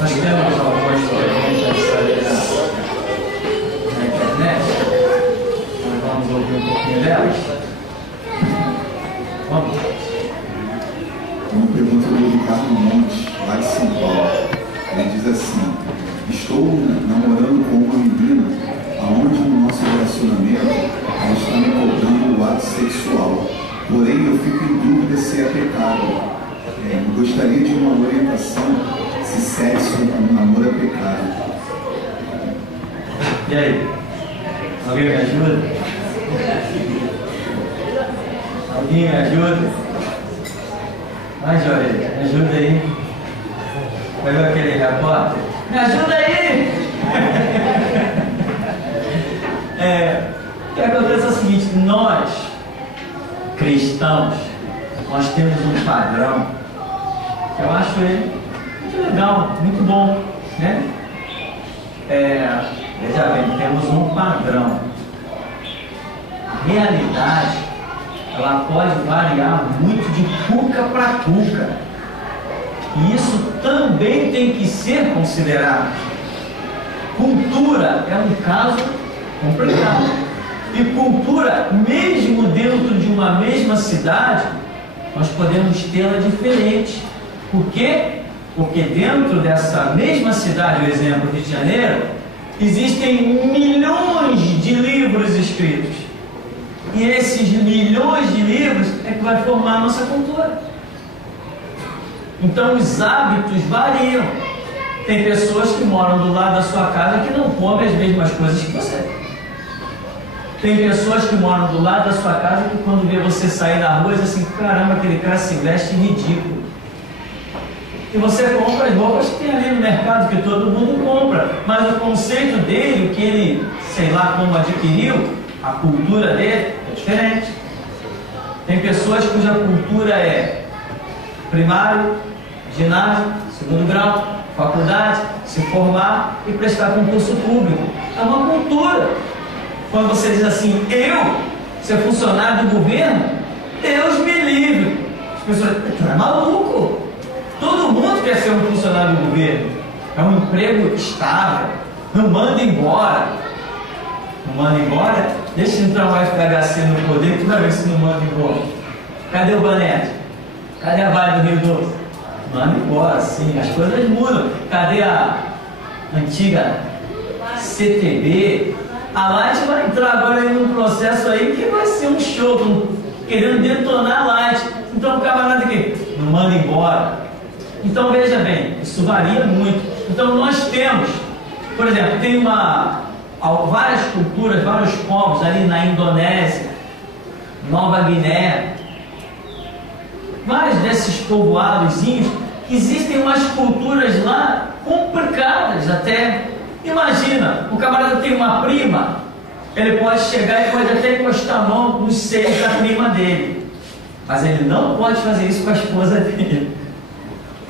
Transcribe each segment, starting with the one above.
Nós temos algumas ferramentas ali na internet. Nós vamos ouvir um pouquinho delas. Vamos. Uma pergunta do Ricardo Montes, lá de São Paulo. Ele diz assim: estou namorando com uma menina aonde no nosso relacionamento ela está me cobrando o ato sexual. Porém, eu fico em dúvida se é pecado. Eu gostaria de uma orientação se sexo no namoro é pecado. E aí? Alguém me ajuda? Alguém me ajuda? Vai, Jorge, me ajuda aí. Pegou aquele repórter? Me ajuda aí! O que acontece é o seguinte: nós, cristãos, nós temos um padrão que eu acho ele muito legal, muito bom, né? Veja bem, temos um padrão. A realidade, ela pode variar muito de cuca para cuca. E isso também tem que ser considerado. Cultura é um caso complicado. E cultura, mesmo dentro de uma mesma cidade, nós podemos tê-la diferente. Por quê? Porque dentro dessa mesma cidade, por exemplo, Rio de Janeiro, existem milhões de livros escritos. E esses milhões de livros é que vai formar a nossa cultura. Então os hábitos variam. Tem pessoas que moram do lado da sua casa que não comem as mesmas coisas que você. Tem pessoas que moram do lado da sua casa que quando vê você sair na rua diz assim: caramba, aquele cara se veste ridículo. E você compra as roupas que tem ali no mercado, que todo mundo compra. Mas o conceito dele, o que ele, sei lá como adquiriu, a cultura dele é diferente. Tem pessoas cuja cultura é primário, ginásio, segundo grau, faculdade, se formar e prestar concurso público. É uma cultura. Quando você diz assim: eu ser funcionário do governo, Deus me livre. As pessoas: tu é maluco? Todo mundo quer ser um funcionário do governo. É um emprego estável. Não manda embora. Não manda embora? Deixa entrar o FHC no poder que tu vai ver se não manda embora. Cadê o Banete? Cadê a Vale do Rio Doce? Manda embora, sim. As coisas mudam. Cadê a antiga CTB? A Light vai entrar agora aí num processo aí que vai ser um show, querendo detonar a Light. Então o camarada aqui não manda embora. Então veja bem, isso varia muito. Então nós temos, por exemplo, tem várias culturas, vários povos ali na Indonésia, Nova Guiné, vários desses povoadozinhos, existem umas culturas lá complicadas até. Imagina, o camarada tem uma prima, ele pode chegar e pode até encostar a mão nos seios da prima dele, mas ele não pode fazer isso com a esposa dele.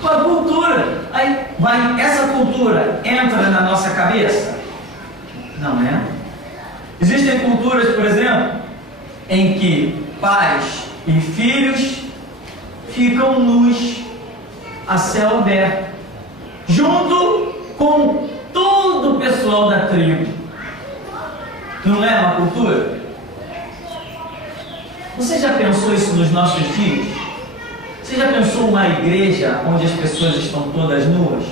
Com a cultura, aí essa cultura entra na nossa cabeça? Não é? Existem culturas, por exemplo, em que pais e filhos ficam nus a céu aberto, junto com todo o pessoal da tribo. Não é uma cultura? Você já pensou isso nos nossos dias? Você já pensou uma igreja onde as pessoas estão todas nuas?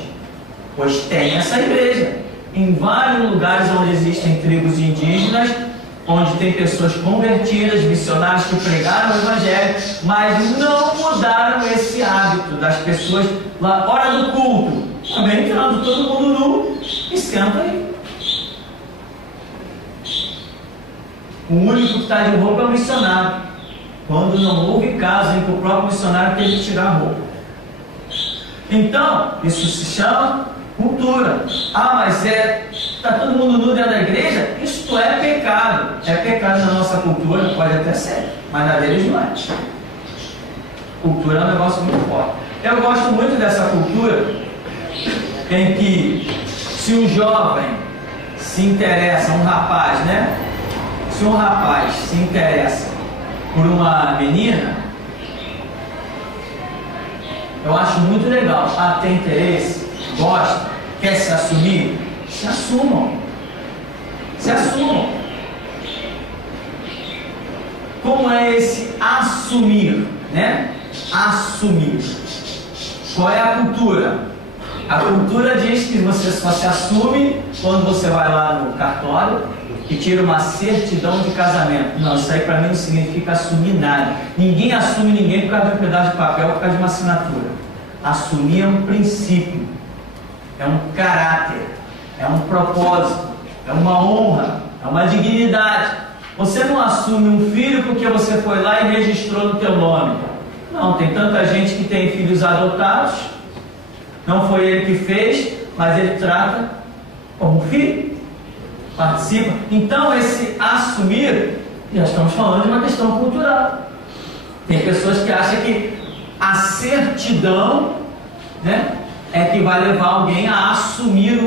Pois tem essa igreja. Em vários lugares onde existem tribos indígenas, onde tem pessoas convertidas, missionários que pregaram o evangelho, mas não mudaram esse hábito das pessoas lá, hora do culto, também entrando todo mundo nu e senta aí. O único que está de roupa é o missionário, quando não houve caso em que o próprio missionário teve que tirar a roupa. Então, isso se chama cultura. Ah, mas está todo mundo nu dentro da igreja? Isto é pecado. É pecado na nossa cultura, pode até ser, mas na deles não é. Cultura é um negócio muito forte. Eu gosto muito dessa cultura em que, se um jovem se interessa, um rapaz, né? Se um rapaz se interessa por uma menina, eu acho muito legal. Ah, tem interesse? gosta, quer se assumir, se assumam. Se assumam. Como é esse assumir, né? Assumir. Qual é a cultura? A cultura diz que você só se assume quando você vai lá no cartório e tira uma certidão de casamento. Não, isso aí para mim não significa assumir nada. Ninguém assume ninguém por causa de um pedaço de papel, por causa de uma assinatura. Assumir é um princípio, é um caráter, é um propósito, é uma honra, é uma dignidade. Você não assume um filho porque você foi lá e registrou no teu nome. Não, tem tanta gente que tem filhos adotados, não foi ele que fez, mas ele trata como filho, participa. Então esse assumir, já estamos falando de uma questão cultural. Tem pessoas que acham que a certidão, né, é que vai levar alguém a assumir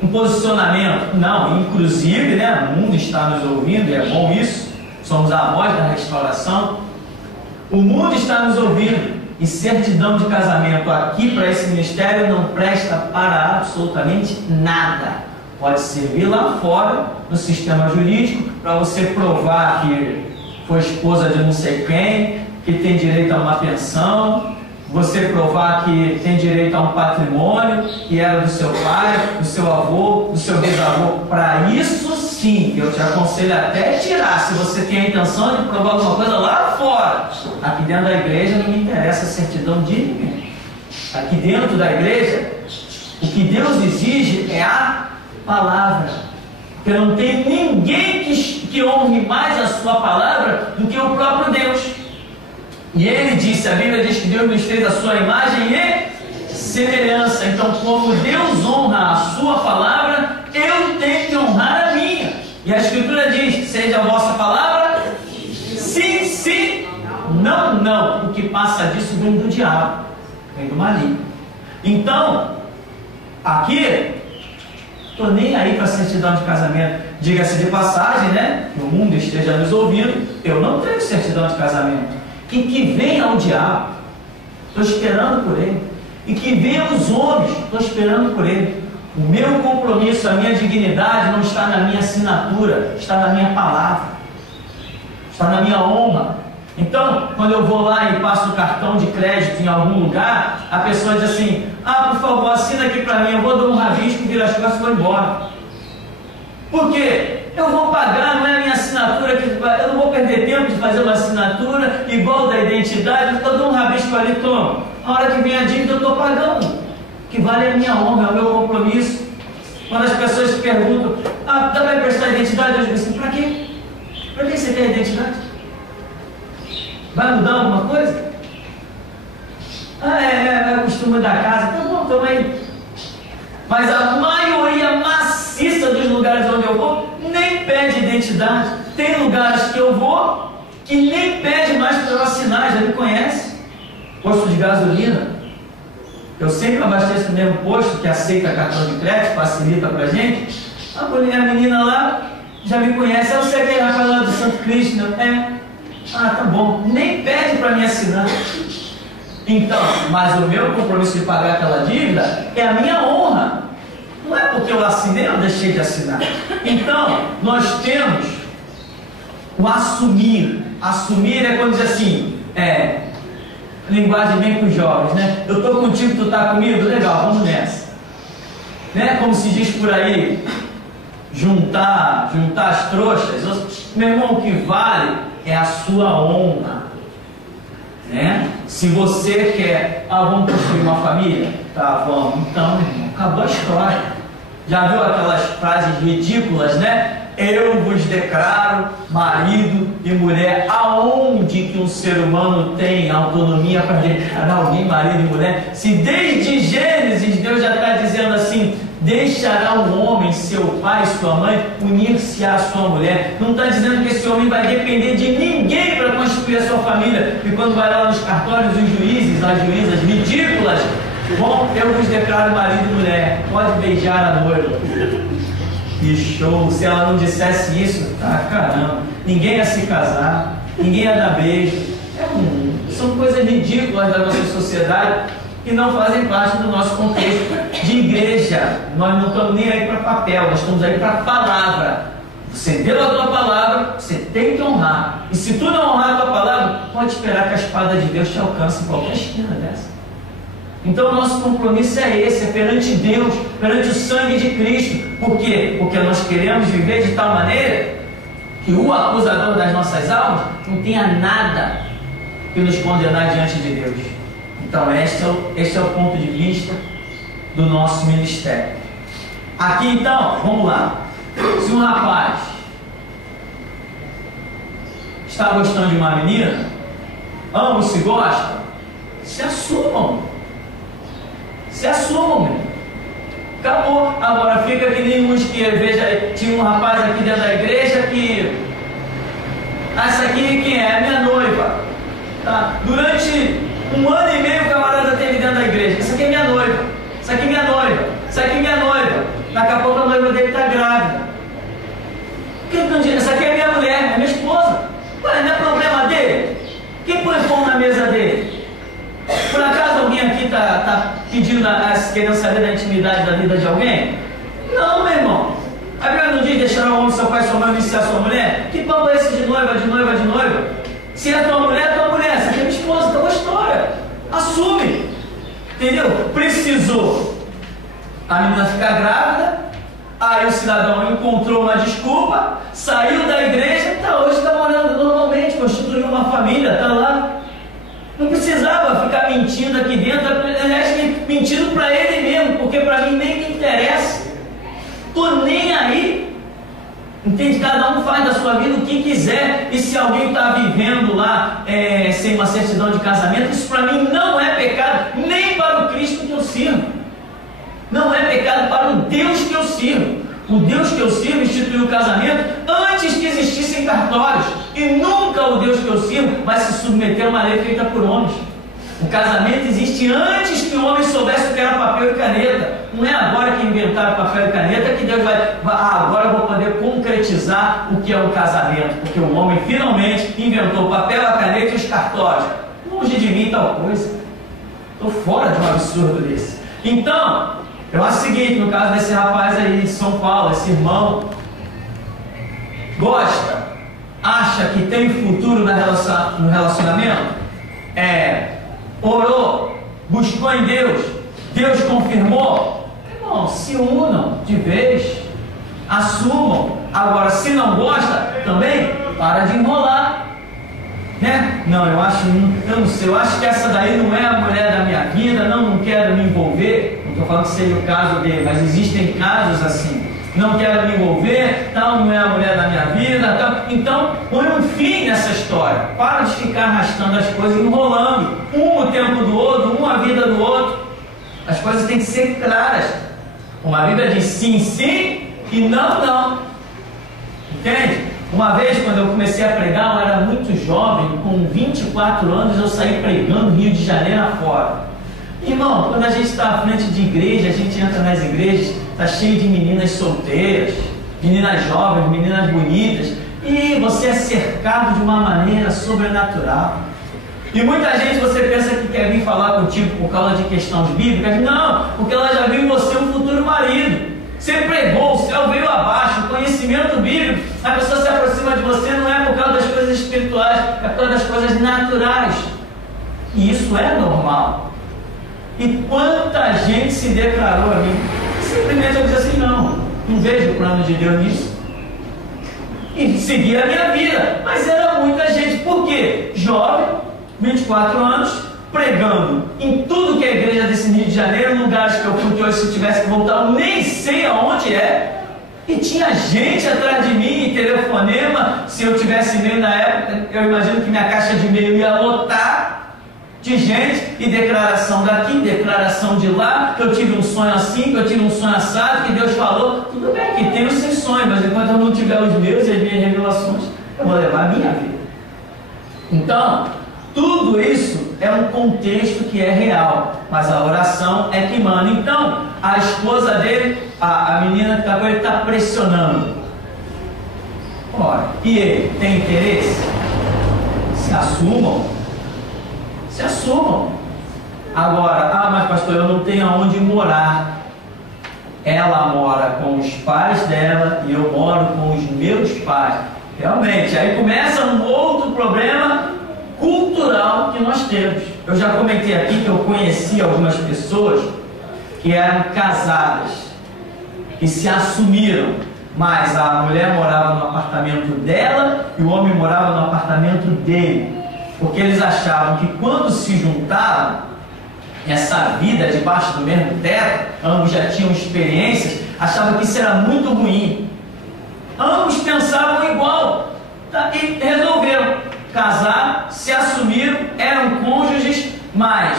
um posicionamento. Não, inclusive, né, o mundo está nos ouvindo, e é bom isso, somos a voz da restauração. O mundo está nos ouvindo, e certidão de casamento aqui para esse ministério não presta para absolutamente nada. Pode servir lá fora, no sistema jurídico, para você provar que foi esposa de não sei quem, que tem direito a uma pensão, você provar que tem direito a um patrimônio que era do seu pai, do seu avô, do seu bisavô. Para isso sim, eu te aconselho até tirar, se você tem a intenção de provar alguma coisa lá fora. Aqui dentro da igreja não me interessa a certidão de ninguém. Aqui dentro da igreja, o que Deus exige é a palavra. Porque não tem ninguém que honre mais a sua palavra do que o próprio Deus. E ele disse, a Bíblia diz que Deus nos fez a sua imagem e semelhança. Então, como Deus honra a sua palavra, eu tenho que honrar a minha. E a Escritura diz, seja a vossa palavra sim, sim, não, não. O que passa disso vem do diabo, vem do maligno. Então, aqui, estou nem aí para a certidão de casamento. Diga-se de passagem, né? Que o mundo esteja nos ouvindo, eu não tenho certidão de casamento. E que venha o diabo, estou esperando por ele. E que venham os homens, estou esperando por ele. O meu compromisso, a minha dignidade não está na minha assinatura, está na minha palavra, está na minha honra. Então, quando eu vou lá e passo o cartão de crédito em algum lugar, a pessoa diz assim, ah, por favor, assina aqui para mim, eu vou dar um rabisco, viro as costas e vou embora. Por quê? Eu vou pagar, não é a minha assinatura, eu não vou perder tempo de fazer uma assinatura igual da identidade, eu dou um rabisco ali, toma. A hora que vem a dívida eu estou pagando, que vale a minha honra, é o meu compromisso. Quando as pessoas se perguntam, ah, dá para emprestar a identidade? Eu digo assim, para quê? Para que você quer a identidade? Vai mudar alguma coisa? Ah, é o costume da casa, tá bom, toma aí. Mas a maioria maciça dos lugares onde eu vou nem pede identidade. Tem lugares que eu vou que nem pede mais para eu assinar, já me conhece. Posto de gasolina, eu sempre abasteço no mesmo posto que aceita cartão de crédito, facilita para a gente. A menina lá já me conhece. Eu sei que é rapaz lá do Santo Cristo, né? Ah, tá bom. Nem pede para me assinar. Então, mas o meu compromisso de pagar aquela dívida é a minha honra. Não é porque eu assinei ou deixei de assinar. Então, nós temos o assumir. Assumir é quando diz assim, linguagem bem para os jovens, né? Eu estou contigo, tu está comigo? Legal, vamos nessa. Né? Como se diz por aí, juntar as trouxas. Meu irmão, o que vale é a sua honra. Né? Se você quer, vamos construir uma família? Tá, vamos. Então, irmão, acabou a história. Já viu aquelas frases ridículas, né? Eu vos declaro marido e mulher. Aonde que um ser humano tem autonomia para declarar alguém marido e mulher? Se desde Gênesis Deus já está dizendo assim, deixará o homem, seu pai, sua mãe, unir-se à sua mulher. Não está dizendo que esse homem vai depender de ninguém para constituir a sua família. E quando vai lá nos cartórios, os juízes, as juízas ridículas, bom, eu vos declaro marido e mulher, pode beijar a noiva. Que show! Se ela não dissesse isso, caramba, ninguém ia se casar, ninguém ia dar beijo. São coisas ridículas da nossa sociedade. que não fazem parte do nosso contexto de igreja. Nós não estamos nem aí para papel, nós estamos aí para a palavra. Você deu a tua palavra, você tem que honrar. E se tu não honrar a tua palavra, pode esperar que a espada de Deus te alcance em qualquer esquina dessa. Então o nosso compromisso é esse, é perante Deus, perante o sangue de Cristo. Por quê? Porque nós queremos viver de tal maneira que o acusador das nossas almas não tenha nada que nos condenar diante de Deus. Então este é o ponto de vista do nosso ministério. Aqui então, vamos lá. Se um rapaz está gostando de uma menina, ambos se gostam, se assumam. Se assumam, meu. Acabou. Agora fica que nem uns que veja, tinha um rapaz aqui dentro da igreja que essa aqui quem é? Minha noiva. Tá? Durante 1 ano e meio o camarada teve dentro da igreja. Essa aqui é minha noiva. Essa aqui é minha noiva. Essa aqui é minha noiva. Daqui a pouco a noiva dele está grávida. Essa aqui é minha mulher, é minha esposa. Ué, não é problema dele? Quem põe pão na mesa dele? Por acaso alguém aqui está pedindo, querendo saber da intimidade da vida de alguém? Não, meu irmão. A Bíblia não diz deixar o homem, seu pai, sua mãe, iniciar sua mulher? Que papo é esse de noiva, de noiva, de noiva? Se é tua mulher, é tua mulher. Essa aqui é minha esposa, tá uma história. Assume. Entendeu? Precisou a menina ficar grávida, aí o cidadão encontrou uma desculpa, saiu da igreja, hoje está morando normalmente, constituiu uma família, está lá. Não precisava ficar mentindo aqui dentro, aliás, mentindo para ele mesmo, porque para mim nem me interessa. Estou nem aí. Entende? Cada um faz da sua vida o que quiser. E se alguém está vivendo lá sem uma certidão de casamento, isso para mim não é pecado, nem para o Cristo que eu sirvo. Não é pecado para o Deus que eu sirvo. O Deus que eu sirvo instituiu o casamento antes que existissem cartórios. E nunca o Deus que eu sirvo vai se submeter a uma lei feita por homens. O casamento existe antes que o homem soubesse o que era papel e caneta. Não é agora que inventaram papel e caneta que Deus agora eu vou poder concretizar o que é o casamento. Porque o homem finalmente inventou o papel, a caneta e os cartórios. Longe de mim tal coisa. Estou fora de um absurdo desse. Então, eu acho o seguinte, no caso desse rapaz aí de São Paulo, esse irmão, gosta, acha que tem futuro no relacionamento, orou, buscou em Deus, Deus confirmou, irmão, se unam de vez, assumam. Agora, se não gosta, também para de enrolar. Né? Não, eu não sei, eu acho que essa daí não é a mulher da minha vida, não quero me envolver. Não estou falando que seja o caso dele, mas existem casos assim. Não quero me envolver, tal, não é a mulher da minha vida, tal. Então, põe um fim nessa história. Para de ficar arrastando as coisas, enrolando. Um o tempo do outro, a vida do outro. As coisas têm que ser claras. A Bíblia diz sim, sim e não, não. Entende? Uma vez, quando eu comecei a pregar, eu era muito jovem, com 24 anos, eu saí pregando Rio de Janeiro afora. Irmão, quando a gente está à frente de igreja, a gente entra nas igrejas, está cheio de meninas solteiras, meninas jovens, meninas bonitas, e você é cercado de uma maneira sobrenatural. E muita gente, você pensa que quer vir falar contigo por causa de questões bíblicas? Não, porque ela já viu em você um futuro marido. Você pregou, o céu veio abaixo, o conhecimento bíblico, a pessoa se aproxima de você não é por causa das coisas espirituais, é por causa das coisas naturais. E isso é normal. E quanta gente se declarou a mim, simplesmente eu disse assim, não vejo o plano de Deus nisso. E segui a minha vida. Mas era muita gente, por quê? Jovem, 24 anos, pregando em tudo que é a igreja desse Rio de Janeiro, lugares que eu fui que hoje se tivesse que voltar, eu nem sei aonde é. E tinha gente atrás de mim, telefonema, se eu tivesse e-mail na época, eu imagino que minha caixa de e-mail ia lotar de gente, e declaração daqui, declaração de lá, que eu tive um sonho assim, que eu tive um sonho assado, que Deus falou, tudo bem, que tem os seus sonhos, mas enquanto eu não tiver os meus e as minhas revelações, eu vou levar a minha vida. Então, tudo isso é um contexto que é real, mas a oração é que manda. Então, a esposa dele, a menina que está com ele, está pressionando. Ora, e ele tem interesse? Se assumam. Se assumam. Agora, mas pastor, eu não tenho aonde morar. Ela mora com os pais dela e eu moro com os meus pais. Realmente, aí começa um outro problema cultural que nós temos. Eu já comentei aqui que eu conheci algumas pessoas que eram casadas, que se assumiram, mas a mulher morava no apartamento dela e o homem morava no apartamento dele, porque eles achavam que quando se juntavam, essa vida debaixo do mesmo teto, ambos já tinham experiências, achavam que isso era muito ruim. Ambos pensavam igual, tá? E resolveram casar, se assumiram, eram cônjuges, mas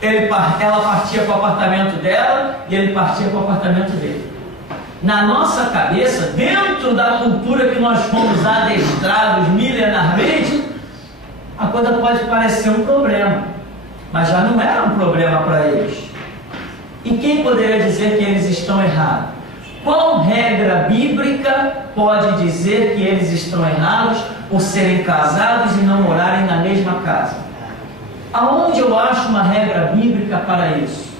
ela partia para o apartamento dela e ele partia para o apartamento dele. Na nossa cabeça, dentro da cultura que nós fomos adestrados milenarmente, a coisa pode parecer um problema, mas já não era um problema para eles. E quem poderia dizer que eles estão errados? Qual regra bíblica pode dizer que eles estão errados por serem casados e não morarem na mesma casa? Aonde eu acho uma regra bíblica para isso?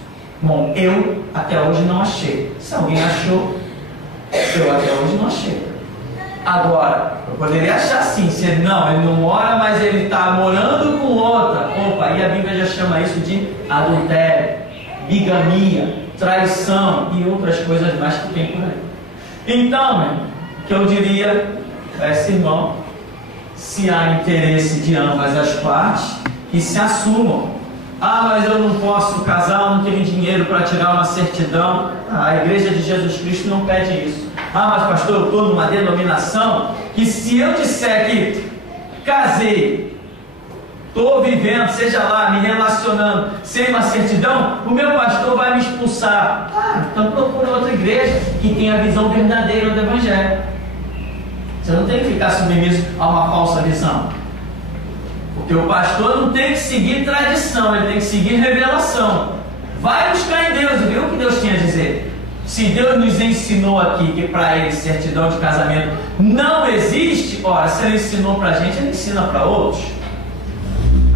Bom, eu até hoje não achei. Se alguém achou, eu até hoje não achei. Agora, eu poderia achar sim, se ele não mora, mas ele está morando com outra. Opa, aí a Bíblia já chama isso de adultério, bigamia, traição e outras coisas mais que tem por aí. Então, o que eu diria a esse irmão, se há interesse de ambas as partes, que se assumam. Mas eu não posso casar, eu não tenho dinheiro para tirar uma certidão. A Igreja de Jesus Cristo não pede isso. Mas pastor, eu estou numa denominação que se eu disser que casei, estou vivendo, seja lá, me relacionando, sem uma certidão, o meu pastor vai me expulsar. Então procura outra igreja que tenha a visão verdadeira do Evangelho. Você não tem que ficar submisso a uma falsa visão. Porque o pastor não tem que seguir tradição, ele tem que seguir revelação. Vai buscar em Deus e ver o que Deus tinha a dizer. Se Deus nos ensinou aqui que para ele certidão de casamento não existe, ora, se ele ensinou para a gente, ele ensina para outros.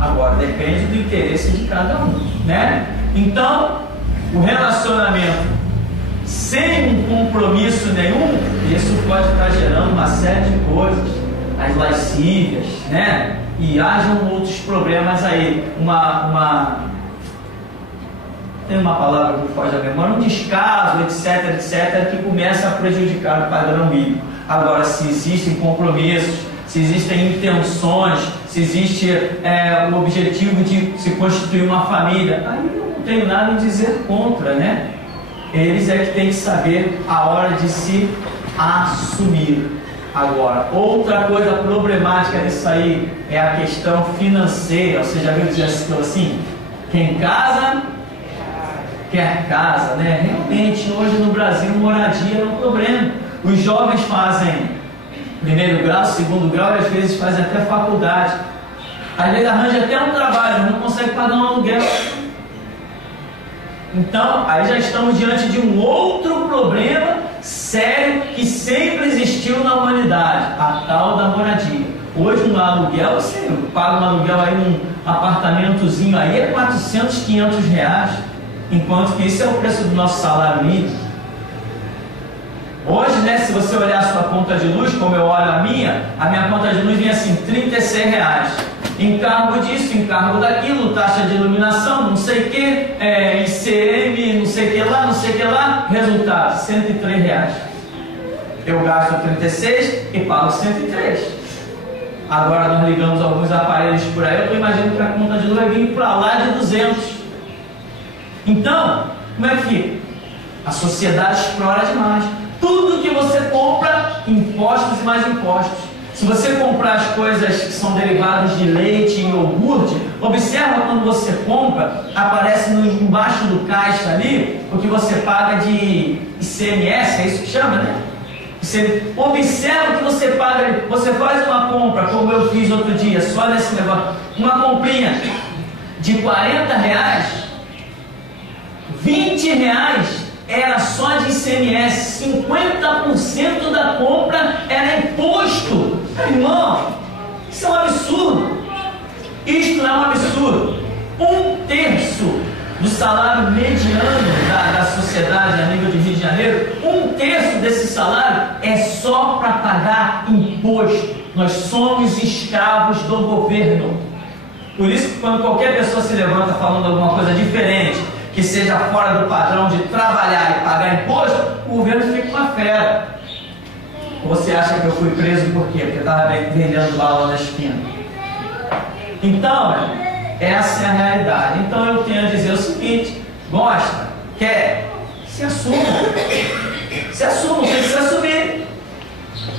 Agora, depende do interesse de cada um, né? Então, o relacionamento sem um compromisso nenhum, isso pode estar gerando uma série de coisas, as lascívias, né? E hajam outros problemas aí, tem uma palavra que foge da memória, um descaso, etc, que começa a prejudicar o padrão bíblico. Agora, se existem compromissos, se existem intenções, se existe o objetivo de se constituir uma família, aí eu não tenho nada a dizer contra, né? Eles é que têm que saber a hora de se assumir. Agora, outra coisa problemática disso aí é a questão financeira. Você já viu dizer assim, quem casa quer casa, né? Realmente, hoje no Brasil, moradia é um problema. Os jovens fazem primeiro grau, segundo grau e às vezes fazem até faculdade. Às vezes arranja até um trabalho, mas não consegue pagar um aluguel. Então, aí já estamos diante de um outro problema sério que sempre existiu na humanidade, a tal da moradia. Hoje um aluguel, você paga um aluguel aí num apartamentozinho aí, é 400, 500 reais. Enquanto que isso é o preço do nosso salário mínimo. Hoje, né, se você olhar a sua conta de luz, como eu olho a minha conta de luz vem assim, R$36. Encargo disso, encargo daquilo, taxa de iluminação, não sei o que, ICM, não sei o que lá, resultado, R$103. Eu gasto 36 e pago 103. Agora nós ligamos alguns aparelhos por aí, eu estou imaginando que a conta de luz vai vir para lá de 200. Então, como é que fica? A sociedade explora demais. Tudo que você compra, impostos e mais impostos. Se você comprar as coisas que são derivadas de leite e iogurte, observa quando você compra, aparece embaixo do caixa ali, o que você paga de ICMS, é isso que chama, né? Você observa o que você paga, você faz uma compra, como eu fiz outro dia, só nesse negócio, uma comprinha de R$40, R$20 era só de ICMS, 50% da compra era imposto. Irmão, isso é um absurdo. Isto é um absurdo. 1/3 do salário mediano da sociedade a nível de Rio de Janeiro, 1/3 desse salário é só para pagar imposto. Nós somos escravos do governo. Por isso que quando qualquer pessoa se levanta falando alguma coisa diferente, que seja fora do padrão de trabalhar e pagar imposto, o governo fica uma fera. Você acha que eu fui preso por quê? Porque eu estava vendendo bala na esquina. Então, essa é a realidade. Então eu tenho a dizer o seguinte: gosta, quer, se assuma. Se assuma, tem que se assumir.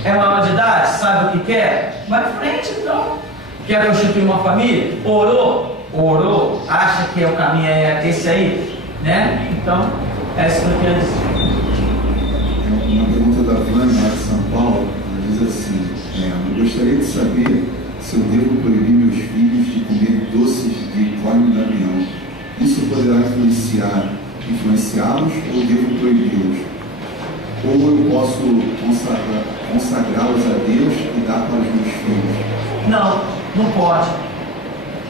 É maior de idade, sabe o que quer? Vai em frente então. Quer constituir uma família? Orou, acha que é o caminho é esse aí, né? Então, é isso que eu quero dizer. Uma pergunta da Vânia, lá de São Paulo, ela diz assim: eu gostaria de saber se eu devo proibir meus filhos de comer doces de cosme e damião. Isso poderá influenciá-los ou devo proibi-los? Ou eu posso consagrá-los a Deus e dar para os meus filhos? Não pode.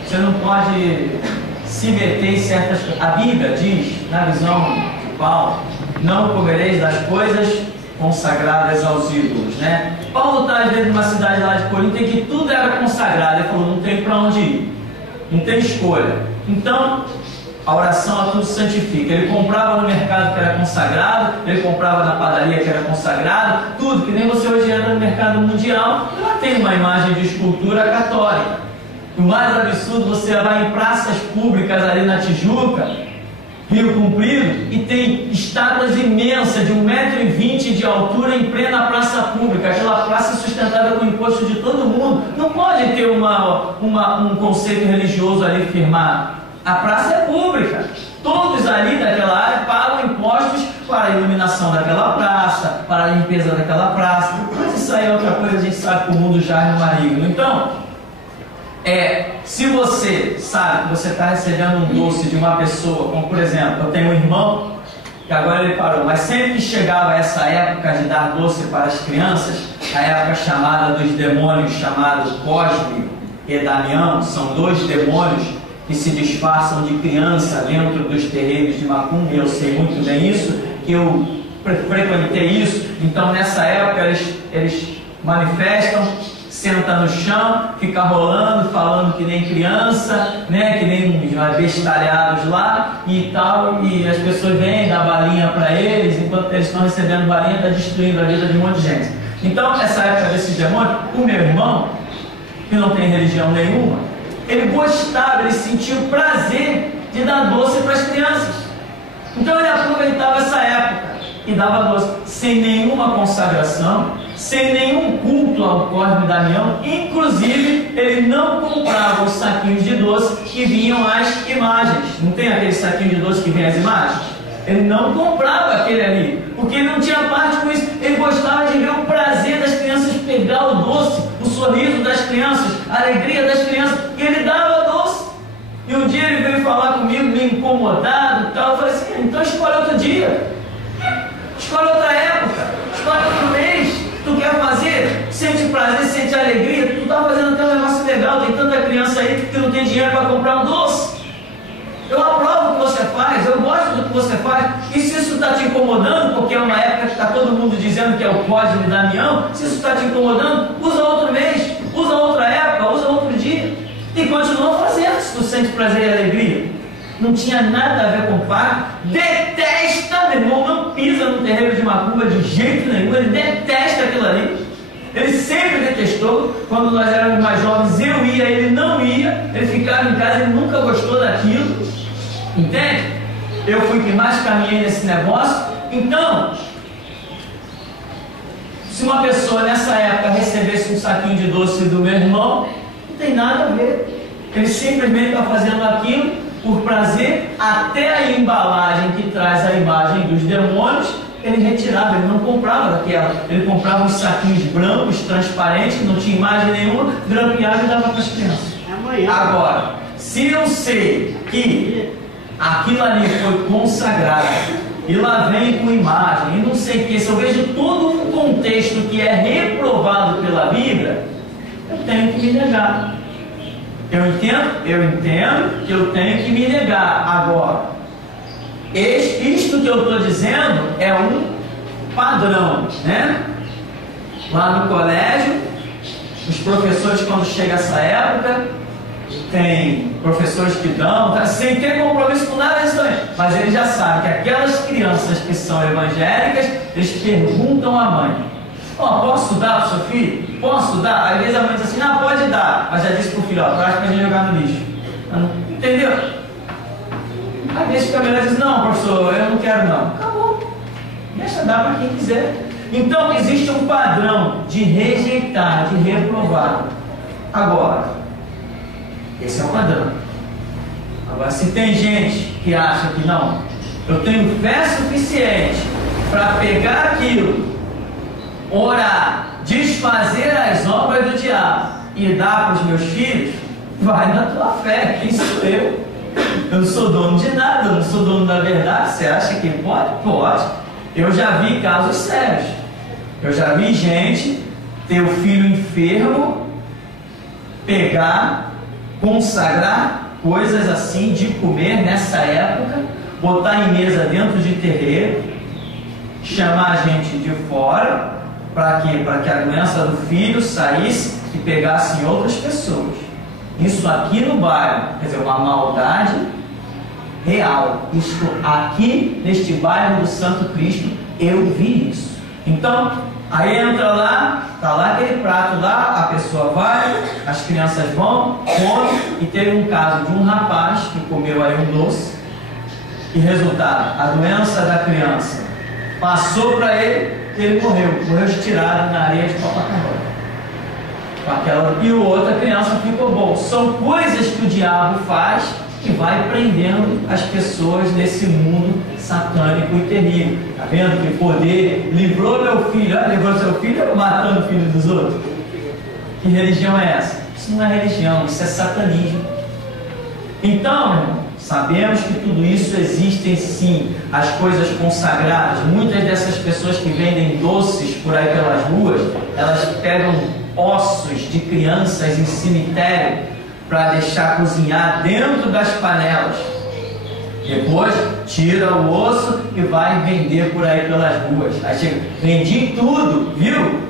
Você não pode se meter em certas coisas. A Bíblia diz, na visão de Paulo, não comereis das coisas consagradas aos ídolos, né? Paulo está às vezes numa cidade lá de Corinto em que tudo era consagrado. Ele falou, não tem para onde ir, não tem escolha. Então, a oração a tudo santifica. Ele comprava no mercado que era consagrado, ele comprava na padaria que era consagrado, tudo, que nem você hoje anda no mercado mundial, lá tem uma imagem de escultura católica. O mais absurdo, você vai em praças públicas ali na Tijuca, Rio Comprido, e tem estátuas imensas de 1,20 m de altura em plena praça pública, aquela praça sustentada com o imposto de todo mundo. Não pode ter um conceito religioso ali firmado. A praça é pública. Todos ali daquela área pagam impostos para a iluminação daquela praça, para a limpeza daquela praça. Mas isso aí é outra coisa, a gente sabe que o mundo já é maligno. Então, se você sabe que você está recebendo um doce de uma pessoa, como por exemplo, eu tenho um irmão, que agora ele parou, mas sempre que chegava essa época de dar doce para as crianças, a época chamada dos demônios, chamado Cosme e Damião, são dois demônios que se disfarçam de criança dentro dos terreiros de Macumba, e eu sei muito bem isso, que eu frequentei isso. Então nessa época eles manifestam, senta no chão, fica rolando, falando que nem criança, né, que nem bestalhados lá e tal, e as pessoas vêm dar balinha para eles, enquanto eles estão recebendo balinha, está destruindo a vida de um monte de gente. Então essa época desses demônios, o meu irmão, que não tem religião nenhuma, ele gostava, ele sentia o prazer de dar doce para as crianças. Então ele aproveitava essa época e dava doce, sem nenhuma consagração, sem nenhum culto ao Cosme e Damião. Inclusive, ele não comprava os saquinhos de doce que vinham as imagens. Não tem aquele saquinho de doce que vem as imagens? Ele não comprava aquele ali, porque ele não tinha parte com isso. Ele gostava de ver o prazer das crianças pegar o doce, o sorriso das crianças, a alegria das crianças, e ele dava doce. E um dia ele veio falar comigo, meio incomodado e tal. Eu falei assim, então escolhe outro dia, escolhe outra época, escolhe outro mês. Tu quer fazer, sente prazer, sente alegria, tu está fazendo até um negócio legal, tem tanta criança aí que não tem dinheiro para comprar um doce. Eu aprovo o que você faz, eu gosto do que você faz, e se isso está te incomodando, porque é uma época que está todo mundo dizendo que é o Cosme e Damião, se isso está te incomodando, usa outro mês, usa outra época, usa outro dia, e continua fazendo, se tu sente prazer e alegria. Não tinha nada a ver com o pacto. Detesta, meu irmão, não pisa no terreiro de Macumba de jeito nenhum, ele detesta aquilo ali. Ele sempre detestou. Quando nós éramos mais jovens, eu ia, ele não ia, ele ficava em casa, ele nunca gostou daquilo. Entende? Eu fui que mais caminhei nesse negócio. Então, se uma pessoa nessa época recebesse um saquinho de doce do meu irmão, não tem nada a ver. Ele simplesmente está fazendo aquilo por prazer, até a embalagem que traz a imagem dos demônios, ele retirava, ele não comprava daquela, ele comprava uns saquinhos brancos, transparentes, não tinha imagem nenhuma, grampeava e dava para as crianças. Agora, se eu sei que aquilo ali foi consagrado, e lá vem com imagem, e não sei o que, se eu vejo todo um contexto que é reprovado pela Bíblia, eu tenho que me negar. Eu entendo que eu tenho que me negar. Agora, isto que eu estou dizendo é um padrão, né? Lá no colégio, os professores, quando chega essa época, tem professores que dão, tá, sem ter compromisso com nada disso também, mas eles já sabem que aquelas crianças que são evangélicas, eles perguntam à mãe: ó, posso dar para o seu filho? Posso dar? Às vezes a mãe diz assim: não, pode dar, mas já disse para o filho: ó, traz para a gente jogar no lixo. Entendeu? Às vezes fica melhor e diz: não, professor, eu não quero não. Acabou, deixa dar para quem quiser. Então existe um padrão de rejeitar, de reprovar. Agora, esse é o padrão. Agora, se tem gente que acha que não, eu tenho fé suficiente para pegar aquilo, orar, desfazer as obras do diabo e dar para os meus filhos, vai na tua fé. Quem sou eu? Eu não sou dono de nada, eu não sou dono da verdade. Você acha que pode? Pode. Eu já vi casos sérios. Eu já vi gente ter o filho enfermo, pegar, consagrar coisas assim de comer nessa época, botar em mesa dentro de terreiro, chamar a gente de fora, para quê? Para que a doença do filho saísse e pegasse em outras pessoas. Isso aqui no bairro, quer dizer, uma maldade real. Isso aqui neste bairro do Santo Cristo, eu vi isso. Então, aí entra lá, está lá aquele prato lá, a pessoa vai, as crianças vão, comem, e teve um caso de um rapaz que comeu aí um doce, e resultado, a doença da criança passou para ele, e ele morreu estirado na areia de Copacabana. E o outra criança ficou bom. São coisas que o diabo faz que vai prendendo as pessoas nesse mundo satânico e terrível. Está vendo que poder livrou meu filho? Livrou seu filho matando o filho dos outros? Que religião é essa? Isso não é religião, isso é satanismo. Então, meu irmão, sabemos que tudo isso existem sim, as coisas consagradas. Muitas dessas pessoas que vendem doces por aí pelas ruas, elas pegam ossos de crianças em cemitério para deixar cozinhar dentro das panelas. Depois tira o osso e vai vender por aí pelas ruas. Aí chega, vendi tudo, viu?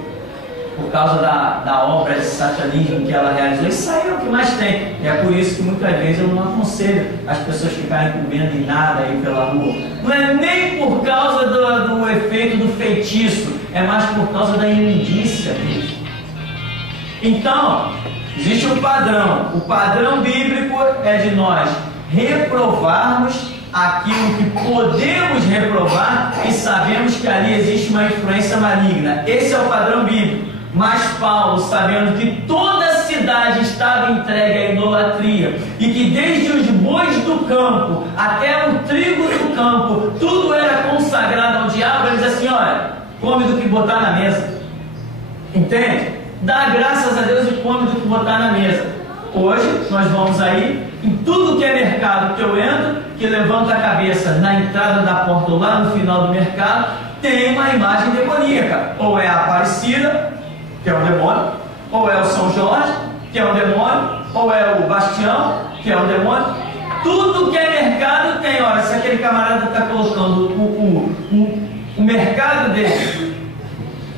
Por causa da obra de satanismo que ela realizou. Isso aí é o que mais tem. E é por isso que muitas vezes eu não aconselho as pessoas ficarem comendo em nada aí pela rua. Não é nem por causa do efeito do feitiço, é mais por causa da imundícia mesmo. Então, existe um padrão. O padrão bíblico é de nós reprovarmos aquilo que podemos reprovar e sabemos que ali existe uma influência maligna. Esse é o padrão bíblico. Mas Paulo, sabendo que toda a cidade estava entregue à idolatria e que desde os bois do campo até o trigo do campo tudo era consagrado ao diabo, ele diz assim: olha, come do que botar na mesa. Entende? Dá graças a Deus e come do que botar na mesa. Hoje nós vamos aí, em tudo que é mercado que eu entro, que levanta a cabeça na entrada da porta ou lá no final do mercado, tem uma imagem demoníaca. Ou é a Aparecida, que é um demônio, ou é o São Jorge, que é um demônio, ou é o Bastião, que é um demônio. Tudo que é mercado tem. Olha, se aquele camarada está colocando o mercado dele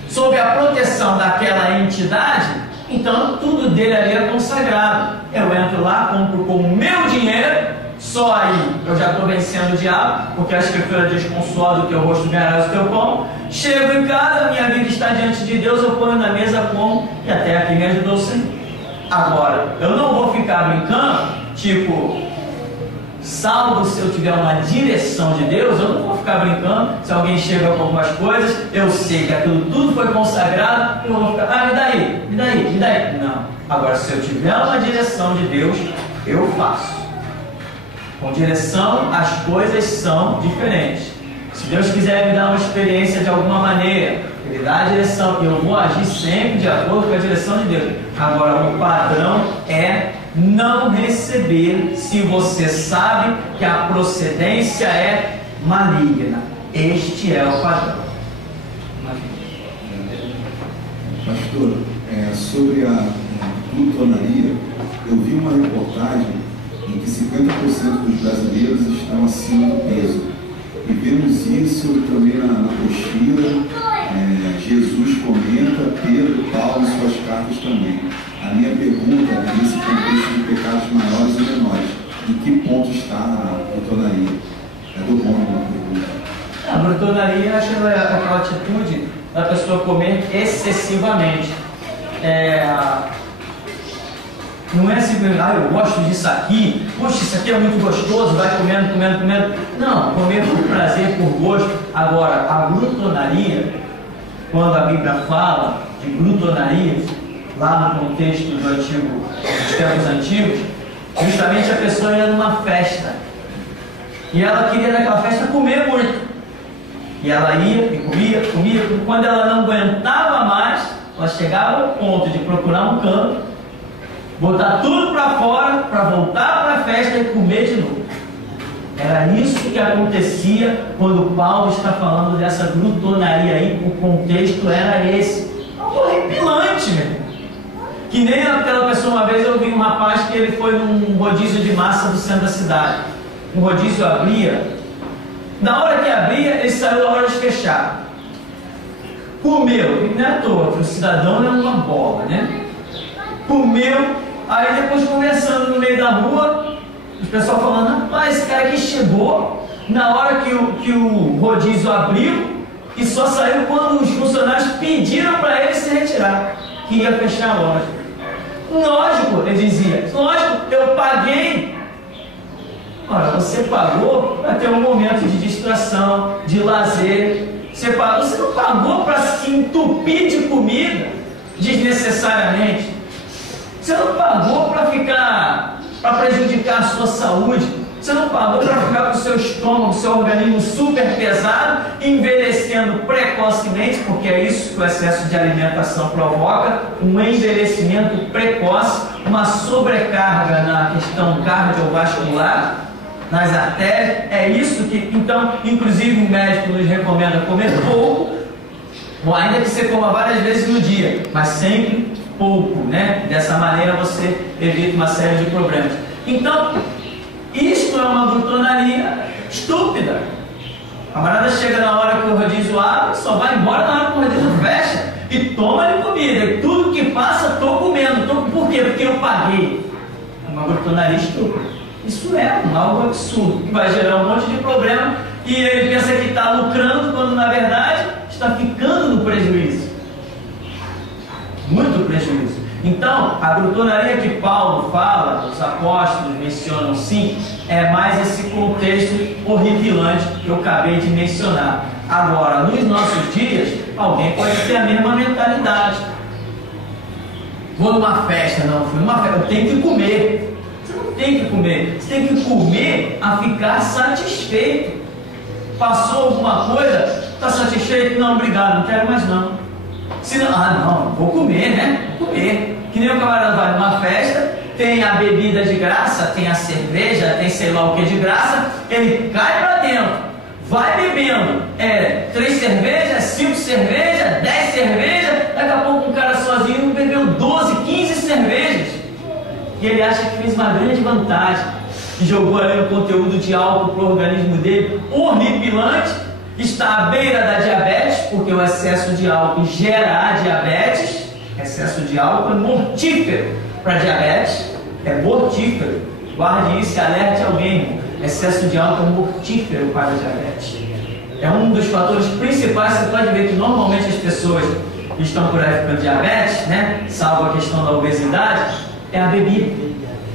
sob a proteção daquela entidade, então tudo dele ali é consagrado. Eu entro lá, compro com o meu dinheiro, só aí eu já estou vencendo o diabo, porque a Escritura diz: com o suor do teu rosto ganharás o teu pão. Chego em casa, minha vida está diante de Deus, eu ponho na mesa, como, e até aqui me ajudou o Senhor. Agora, eu não vou ficar brincando, tipo, salvo se eu tiver uma direção de Deus, eu não vou ficar brincando. Se alguém chega com algumas coisas, eu sei que aquilo tudo foi consagrado, eu vou ficar: me daí. Não. Agora, se eu tiver uma direção de Deus, eu faço. Com direção, as coisas são diferentes. Se Deus quiser me dar uma experiência de alguma maneira, Ele dá a direção, e eu vou agir sempre de acordo com a direção de Deus. Agora, o padrão é não receber se você sabe que a procedência é maligna. Este é o padrão. Pastor, sobre a glutonaria, eu vi uma reportagem em que 50% dos brasileiros estão acima do peso. E vemos isso também na apostila. Jesus comenta, Pedro, Paulo e suas cartas também. A minha pergunta é nesse contexto de pecados maiores e menores. Em que ponto está a glutonaria? É do bom uma pergunta. A glutonaria, acho que é aquela atitude da pessoa comer excessivamente. Não é assim, eu gosto disso aqui, puxa, isso aqui é muito gostoso, vai comendo, comendo, comendo. Não, comer por prazer, por gosto. Agora, a glutonaria, quando a Bíblia fala de glutonaria, lá no contexto dos tempos antigos, justamente a pessoa ia numa festa e ela queria naquela festa comer muito. E ela ia e comia, comia. Quando ela não aguentava mais, ela chegava ao ponto de procurar um canto, botar tudo para fora, para voltar para a festa e comer de novo. Era isso que acontecia quando Paulo está falando dessa glutonaria aí. O contexto era esse. Algo horripilante, meu irmão. Que nem aquela pessoa, uma vez eu vi um rapaz que ele foi num rodízio de massa do centro da cidade. O rodízio abria. Na hora que abria, ele saiu na hora de fechar. Comeu, e não é à toa, que o cidadão é uma bola, né? Comeu, aí depois conversando no meio da rua, o pessoal falando, rapaz, esse cara aqui chegou na hora que o rodízio abriu e só saiu quando os funcionários pediram para ele se retirar, que ia fechar a loja. Lógico, ele dizia, lógico, eu paguei. Ora, você pagou para ter um momento de distração, de lazer. Você não pagou para se entupir de comida desnecessariamente. Você não pagou para prejudicar a sua saúde. Você não pagou para ficar com o seu estômago, seu organismo super pesado, envelhecendo precocemente, porque é isso que o excesso de alimentação provoca, um envelhecimento precoce, uma sobrecarga na questão cardiovascular, nas artérias. É isso que, então, inclusive o médico nos recomenda comer pouco, ou ainda que você coma várias vezes no dia, mas sempre pouco, né? Dessa maneira você evita uma série de problemas. Então, isto é uma glutonaria estúpida. A camarada chega na hora que o rodízio abre, só vai embora na hora que o rodízio fecha e toma-lhe comida. E tudo que passa, estou comendo. Por quê? Porque eu paguei. É uma glutonaria estúpida. Isso é algo absurdo, que vai gerar um monte de problema e ele pensa que está lucrando, quando na verdade está ficando no prejuízo. Muito prejuízo. Então, a glutonaria que Paulo fala, os apóstolos mencionam sim, é mais esse contexto horripilante que eu acabei de mencionar. Agora, nos nossos dias, alguém pode ter a mesma mentalidade. Vou numa festa, não, fui numa festa, eu tenho que comer. Você não tem que comer, você tem que comer a ficar satisfeito. Passou alguma coisa, está satisfeito? Não, obrigado, não quero mais não. Se não, não, vou comer, né? Vou comer. Que nem o camarada vai numa festa, tem a bebida de graça, tem a cerveja, tem sei lá o que de graça, ele cai pra dentro, vai bebendo, 3 cervejas, 5 cervejas, 10 cervejas, daqui a pouco um cara sozinho bebeu 12, 15 cervejas, e ele acha que fez uma grande vantagem, e jogou ali um conteúdo de álcool pro organismo dele, horripilante, está à beira da diabetes, porque o excesso de álcool gera a diabetes. Excesso de álcool é mortífero para diabetes, é mortífero. Guarde isso e alerte alguém, irmão. Excesso de álcool é mortífero para a diabetes. É um dos fatores principais. Você pode ver que normalmente as pessoas que estão por aí ficando diabetes, né, salvo a questão da obesidade, é a bebida.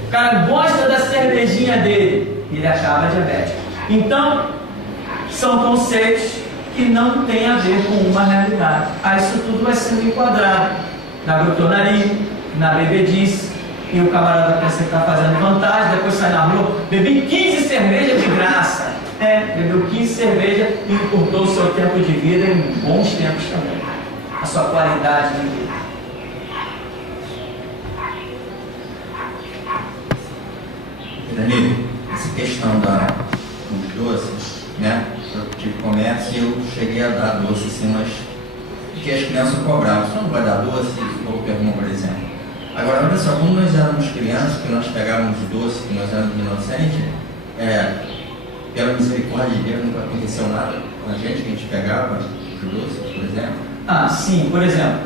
O cara gosta da cervejinha dele e ele acaba diabético. Então, são conceitos que não têm a ver com uma realidade. Aí isso tudo vai sendo enquadrado na glutonaria, na bebedice, e o camarada pensa que está fazendo vantagem, depois sai na rua, bebi 15 cervejas de graça. Bebeu 15 cervejas e encurtou o seu tempo de vida em bons tempos também, a sua qualidade de vida. Danilo, essa questão dos doces, né? Eu tive comércio e eu cheguei a dar doce assim, mas que as crianças cobravam. Você não vai dar doce? Se for pergunta, por exemplo. Agora, olha só, quando nós éramos crianças, que nós pegávamos doce, que nós éramos inocentes, pela misericórdia de Deus, não aconteceu nada com a gente pegava os doces, por exemplo. Ah, sim, por exemplo,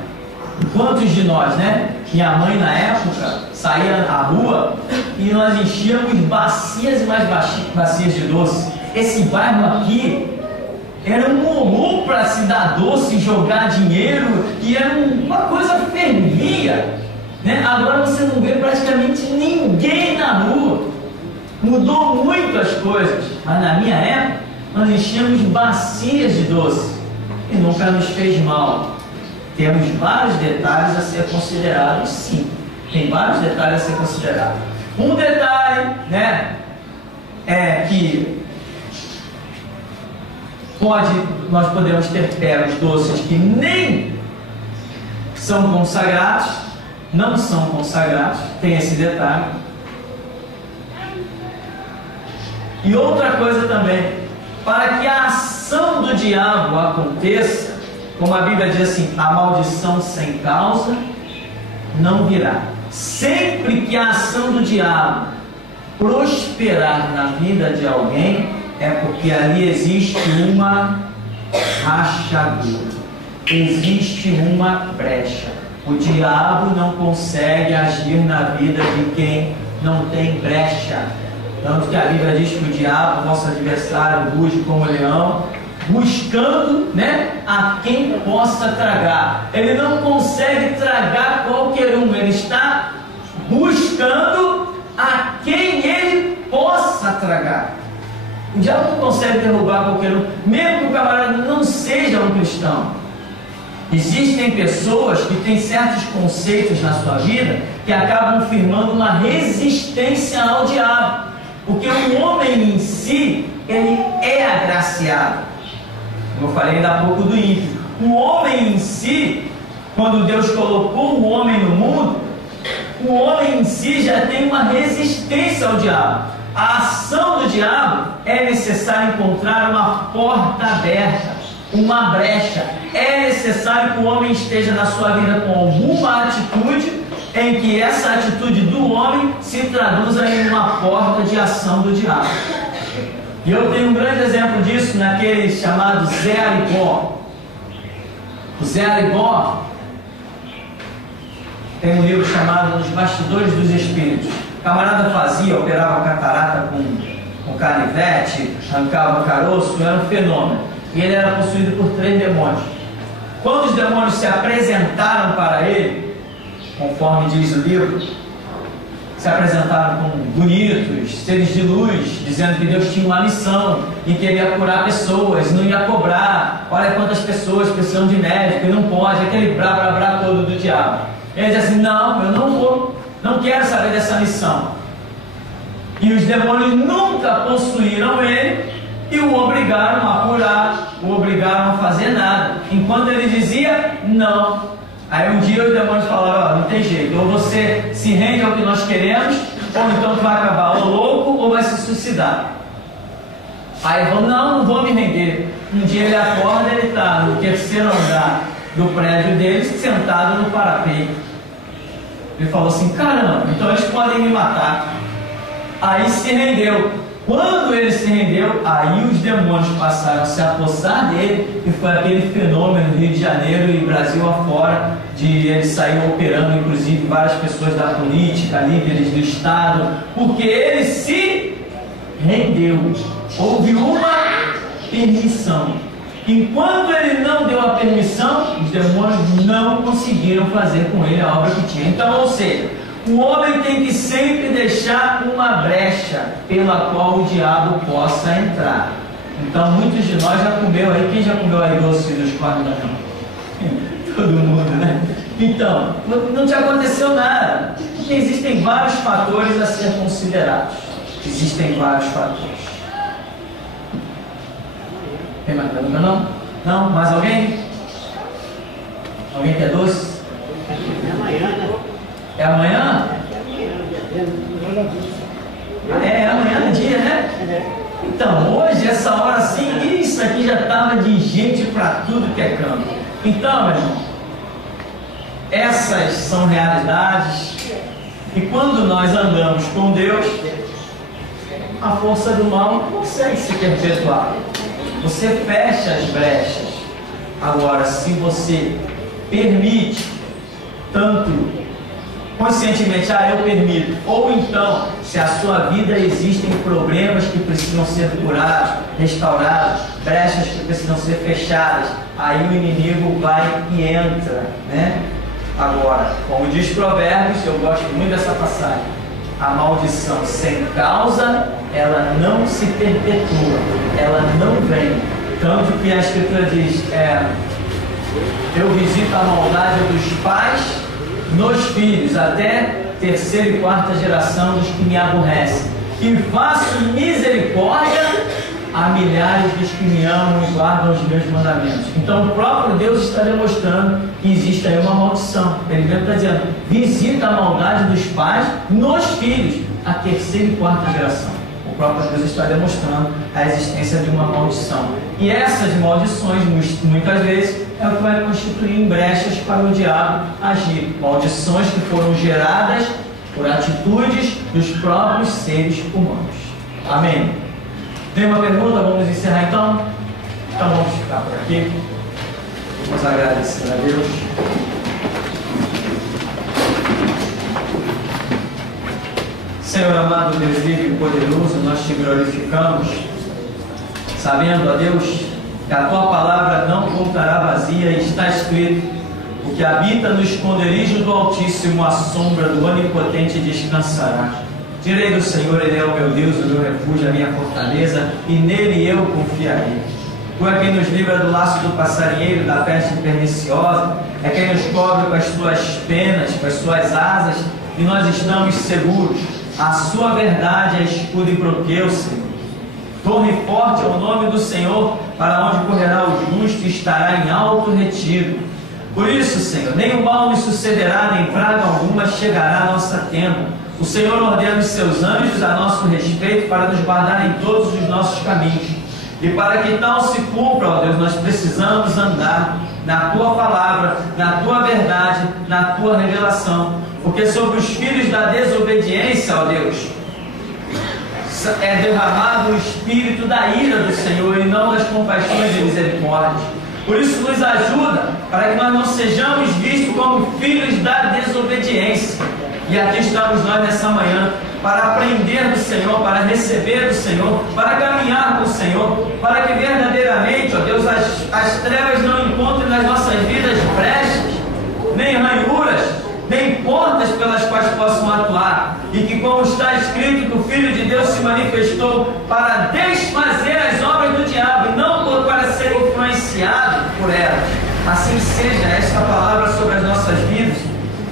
quantos de nós, né? Minha mãe na época saía à rua e nós enchíamos bacias e mais bacias de doce. Esse bairro aqui era um horror para se dar doce, jogar dinheiro, e era uma coisa fervia, né? Agora você não vê praticamente ninguém na rua. Mudou muito as coisas, mas na minha época nós enchíamos bacias de doce e nunca nos fez mal. Temos vários detalhes a ser considerados, sim. Tem vários detalhes a ser considerados. Um detalhe, né, é que nós podemos ter pegos doces que nem são consagrados, não são consagrados, tem esse detalhe. E outra coisa também, para que a ação do diabo aconteça, como a Bíblia diz assim, a maldição sem causa não virá. Sempre que a ação do diabo prosperar na vida de alguém, é porque ali existe uma rachadura, existe uma brecha. O diabo não consegue agir na vida de quem não tem brecha. Tanto que a Bíblia diz que o diabo, nosso adversário, ruge como leão, buscando, né, a quem possa tragar. Ele não consegue tragar qualquer um, ele está buscando a quem ele possa tragar. O diabo não consegue derrubar qualquer um, mesmo que o camarada não seja um cristão. Existem pessoas que têm certos conceitos na sua vida que acabam firmando uma resistência ao diabo. Porque o homem em si, ele é agraciado. Como eu falei ainda há pouco do ímpio. O homem em si, quando Deus colocou o homem no mundo, o homem em si já tem uma resistência ao diabo. A ação do diabo é necessário encontrar uma porta aberta, uma brecha. É necessário que o homem esteja na sua vida com alguma atitude em que essa atitude do homem se traduza em uma porta de ação do diabo. E eu tenho um grande exemplo disso naquele chamado Zé Arigó. O Zé Arigó tem um livro chamado Os Bastidores dos Espíritos. O camarada operava catarata com canivete, arrancava caroço, era um fenômeno. E ele era possuído por 3 demônios. Quando os demônios se apresentaram para ele, conforme diz o livro, se apresentaram como bonitos, seres de luz, dizendo que Deus tinha uma missão e que ele ia curar pessoas, não ia cobrar. Olha quantas pessoas precisam de médico e não pode, aquele blá todo do diabo. Ele diz assim: não, eu não vou, não quero saber dessa missão. E os demônios nunca possuíram ele e o obrigaram a curar, o obrigaram a fazer nada, enquanto ele dizia não. Aí um dia os demônios falaram: não tem jeito, ou você se rende ao que nós queremos, ou então tu vai acabar ou louco ou vai se suicidar. Aí ele falou: não vou me render. Um dia ele acorda, ele está no 3º andar do prédio deles, sentado no parapeito. Ele falou assim: caramba, então eles podem me matar. Aí se rendeu. Quando ele se rendeu, aí os demônios passaram a se apossar dele, e foi aquele fenômeno no Rio de Janeiro e Brasil afora, de ele sair operando, inclusive, várias pessoas da política, líderes do Estado, porque ele se rendeu. Houve uma permissão. Enquanto ele não deu a permissão, os demônios não conseguiram fazer com ele a obra que tinha. Então, ou seja, o homem tem que sempre deixar uma brecha pela qual o diabo possa entrar. Então, muitos de nós já comeu aí. Quem já comeu aí doce dos cornos da mão? Todo mundo, né? Então, não te aconteceu nada. Porque existem vários fatores a ser considerados. Existem vários fatores. Tem mais pergunta não? Não? Mais alguém? Alguém quer doce? É amanhã, né? É amanhã? É amanhã é dia, né? Então, hoje, essa hora assim, isso aqui já estava de gente para tudo que é campo. Então, meu irmão, Essas são realidades. E quando nós andamos com Deus, a força do mal não consegue se perpetuar. Você fecha as brechas. Agora, se você permite, tanto conscientemente, eu permito, ou então, se a sua vida existem problemas que precisam ser curados, restaurados, brechas que precisam ser fechadas, aí o inimigo vai e entra, né? Agora, como diz Provérbios, eu gosto muito dessa passagem, a maldição sem causa, ela não se perpetua, ela não vem. Tanto que a Escritura diz, eu visito a maldade dos pais nos filhos, até terceira e quarta geração dos que me aborrecem. E faço misericórdia a milhares dos que me amam e guardam os meus mandamentos. Então o próprio Deus está demonstrando que existe aí uma maldição. Ele mesmo está dizendo, visita a maldade dos pais nos filhos, a terceira e quarta geração. O próprio Deus está demonstrando a existência de uma maldição. E essas maldições, muitas vezes, é o que vai constituir brechas para o diabo agir. Maldições que foram geradas por atitudes dos próprios seres humanos. Amém? Tem uma pergunta? Vamos encerrar então? Então vamos ficar por aqui. Vamos agradecer a Deus. Senhor amado, Deus vivo e poderoso, nós te glorificamos, sabendo, ó Deus, que a tua palavra não voltará vazia, e está escrito: o que habita no esconderijo do Altíssimo, a sombra do Onipotente descansará. Direi do Senhor, Ele é o meu Deus, o meu refúgio, a minha fortaleza, e nele eu confiarei. Tu é quem nos livra do laço do passarinheiro, da peste perniciosa, é quem nos cobre com as suas penas, com as suas asas, e nós estamos seguros. A sua verdade é escudo e broqueio, Senhor. Torre forte é o nome do Senhor, para onde correrá o justo e estará em alto retiro. Por isso, Senhor, nem o mal nos sucederá, nem praga alguma chegará à nossa tenda. O Senhor ordena os seus anjos a nosso respeito para nos guardar em todos os nossos caminhos. E para que tal se cumpra, ó Deus, nós precisamos andar na Tua palavra, na Tua verdade, na Tua revelação. Porque sobre os filhos da desobediência, ó Deus, é derramado o espírito da ira do Senhor e não das compaixões e misericórdias. Por isso nos ajuda para que nós não sejamos vistos como filhos da desobediência. E aqui estamos nós nessa manhã para aprender do Senhor, para receber do Senhor, para caminhar com o Senhor, para que verdadeiramente, ó Deus, as trevas não encontrem nas nossas vidas brechas, nem ranhuras, nem portas pelas quais possam atuar, e que, como está escrito, que o Filho de Deus se manifestou para desfazer as obras do diabo, e não para ser influenciado por elas. Assim seja esta palavra sobre as nossas vidas.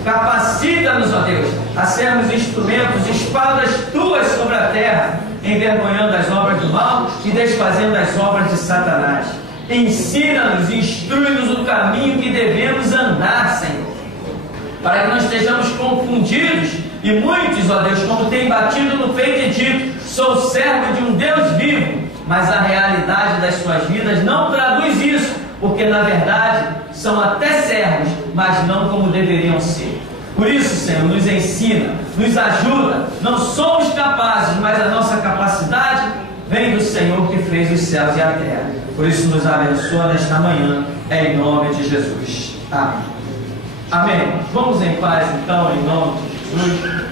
Capacita-nos, ó Deus, a sermos instrumentos, espadas tuas sobre a terra, envergonhando as obras do mal e desfazendo as obras de Satanás. Ensina-nos, instrui-nos o caminho que devemos andar, Senhor, para que não estejamos confundidos. E muitos, ó Deus, como tem batido no peito e dito: sou servo de um Deus vivo, mas a realidade das suas vidas não traduz isso, porque na verdade são até servos, mas não como deveriam ser. Por isso, Senhor, nos ensina, nos ajuda. Não somos capazes, mas a nossa capacidade vem do Senhor que fez os céus e a terra. Por isso nos abençoa nesta manhã, em nome de Jesus. Amém. Amém. Vamos em paz então, em nome de Jesus.